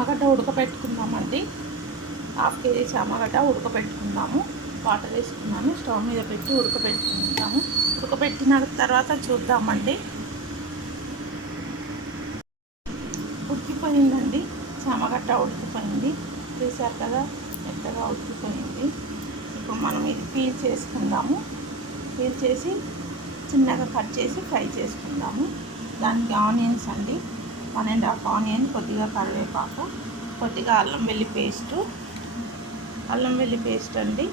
చామగడ్డ ఉడకపెట్టుకుందామండి. 1/2 KG చామగడ్డ ఉడకపెట్టుకుందాము. Water వేసుకున్నాను, stove మీద పెట్టి ఉడకపెట్టుకుంటాము. ఉడకపెట్టిన తర్వాత చూద్దామండి. ఉడికిపోయిందండి, చామగడ్డ ఉడికిపోయింది. చూసారు కదా, మెత్తగా ఉడికిపోయింది. ఇప్పుడు మనం ఇది పీల్ చేసుకుందాము. పీల్ చేసి చిన్నగా కట్ చేసి ఫ్రై చేసుకుందాము. దానికి ఆనియన్స్ అండి, 1½ ఆనియన్, కొద్దిగా కరివేపాకు, కొద్దిగా అల్లం వెల్లి పేస్ట్ అండి.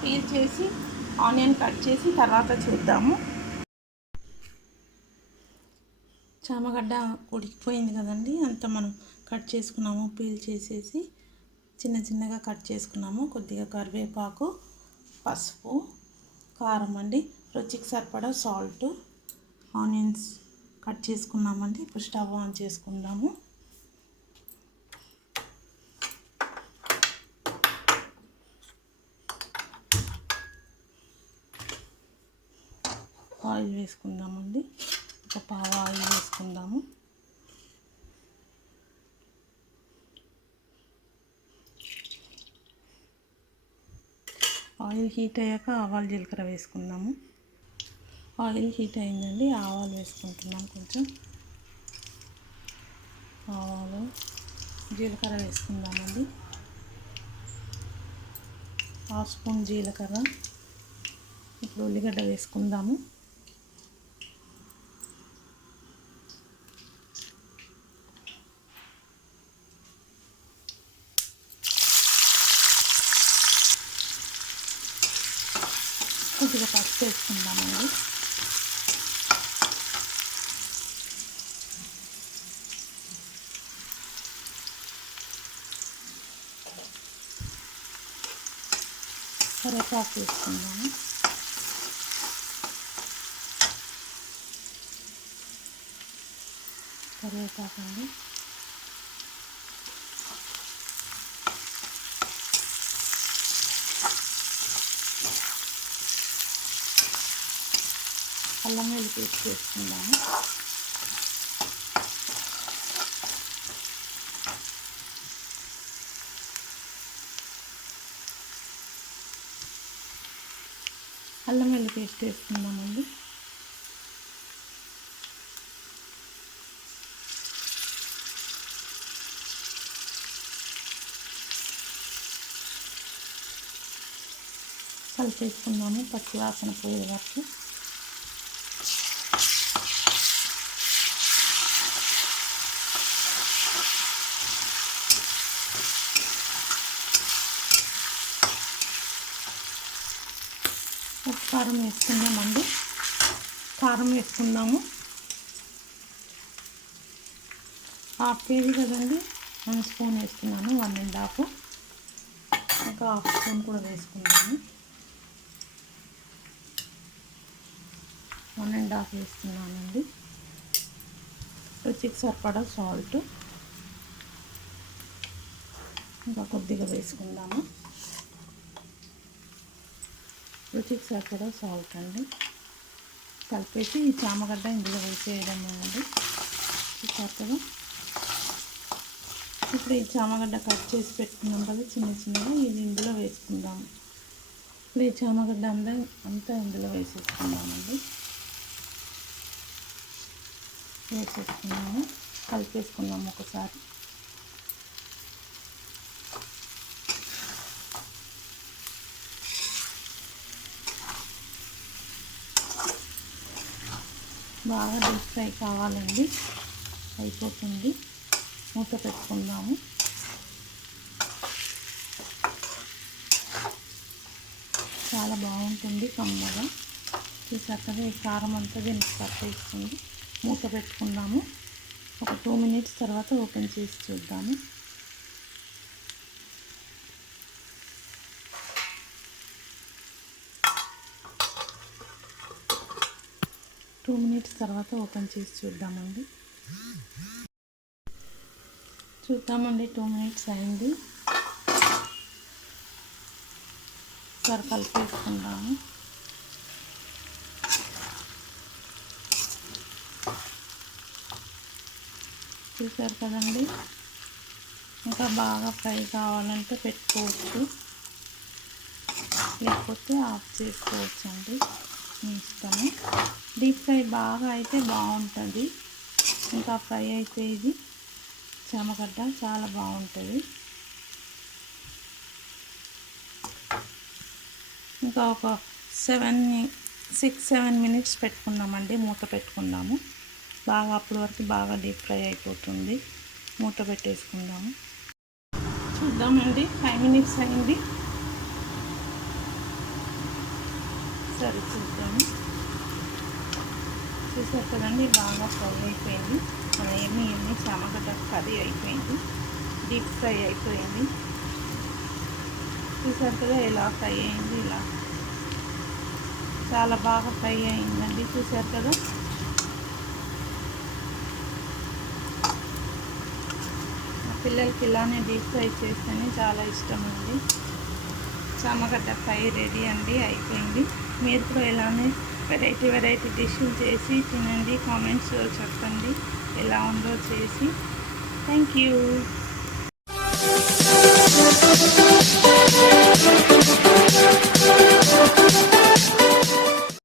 పీల్ చేసి ఆనియన్ కట్ చేసి తర్వాత చూద్దాము. చామగడ్డ ఉడికిపోయింది కదండి, అంతా మనం కట్ చేసుకున్నాము. పీల్ చేసేసి చిన్నగా కట్ చేసుకున్నాము. కొద్దిగా కరివేపాకు, పసుపు, కారం అండి, రుచికి సరిపడా సాల్ట్, ఆనియన్స్ కట్ చేసుకున్నామండి. ఇప్పుడు స్టవ్ ఆన్ చేసుకుందాము. ఆయిల్ వేసుకుందామండి. ఒక పావు ఆయిల్ వేసుకుందాము. ఆయిల్ హీట్ అయ్యాక ఆవాలు జీలకర్ర వేసుకుందాము. ఆయిల్ హీట్ అయిందండి, ఆవాలు వేసుకుంటున్నాం. కొంచెం ఆవాలు జీలకర్ర వేసుకుందామండి. 1/2 స్పూన్ జీలకర్ర. ఇప్పుడు ఉల్లిగడ్డ వేసుకుందాము. కొద్దిగా పసుపు వేసుకుందామండి. కరివేపాకు వేసుకుందాము. కరివేపాకు అండి, అల్లం వెల్లుల్లి పేస్ట్ వేసుకుందాము. అల్లం వెల్లుల్లి పేస్ట్ వేసుకుందామండి. కలిపేసుకుందాము పచ్చి వాసన పోయే వరకు. కారం వేసుకుందామండి. కారం వేసుకుందాము. 1/2 కేజీ కదండి, 1 స్పూన్ వేసుకున్నాను. 1½ ఇంకా 1/2 స్పూన్ కూడా వేసుకుందాము. 1½ వేసుకున్నానండి. రుచికి సరిపడా సాల్ట్ ఇంకా కొద్దిగా వేసుకుందాము. రుచికి సరిపడా సాల్ట్ అండి. కలిపేసి ఈ చామగడ్డ ఇందులో వేసేయడం అండి. చూసారు. ఇప్పుడు ఈ చామగడ్డ కట్ చేసి పెట్టుకున్నాం కదా చిన్నగా, ఇది ఇందులో వేసుకుందాము. ఇప్పుడు ఈ చామగడ్డ అంతా ఇందులో వేసేసుకుందామండి. వేసేసుకున్నాము, కలిపేసుకున్నాము ఒకసారి. బాగా డీప్ ఫ్రై కావాలండి, అయిపోతుంది. మూత పెట్టుకుందాము. చాలా బాగుంటుంది కమ్మగా. చూసాక ఈ కారం అంతా దీనికి పట్టేస్తుంది. మూత పెట్టుకుందాము. ఒక 2 మినిట్స్ తర్వాత ఓపెన్ చేసి చూద్దాము. చూద్దామండి. 2 మినిట్స్ అయింది. ఒకసారి కలిపేసుకుందాము. చూసారు కదండి. ఇంకా బాగా ఫ్రై కావాలంటే పెట్టుకోవచ్చు, లేకపోతే ఆఫ్ చేసుకోవచ్చు అండి, మీ ఇష్టము. డీప్ ఫ్రై బాగా అయితే బాగుంటుంది. ఇంకా ఫ్రై అయితే ఇది చామగడ్డ చాలా బాగుంటుంది. ఇంకా ఒక 6-7 మినిట్స్ పెట్టుకున్నామండి, మూత పెట్టుకుందాము. బాగా అప్పటి వరకు బాగా డీప్ ఫ్రై అయిపోతుంది. మూత పెట్టేసుకుందాము. చూద్దామండి, 5 మినిట్స్ అయింది. సరే చూద్దాము. చూసారు కదండి, బాగా ఫ్రై అయిపోయింది. మన ఎన్ని చామగడ్డ కర్రీ అయిపోయింది, డీప్ ఫ్రై అయిపోయింది. చూసారు కదా ఎలా ఫ్రై అయింది, ఇలా చాలా బాగా ఫ్రై అయిందండి. చూసారు కదా. మా పిల్లలకి ఇలానే డీప్ ఫ్రై చేస్తేనే చాలా ఇష్టం అండి. చామగడ్డ ఫ్రై రెడీ అండి, అయిపోయింది. మీరు కూడా ఇలానే వెరైటీ డిష్లు చేసి తినండి. కామెంట్స్లో చెప్పండి ఎలా ఉందో చేసి. Thank you.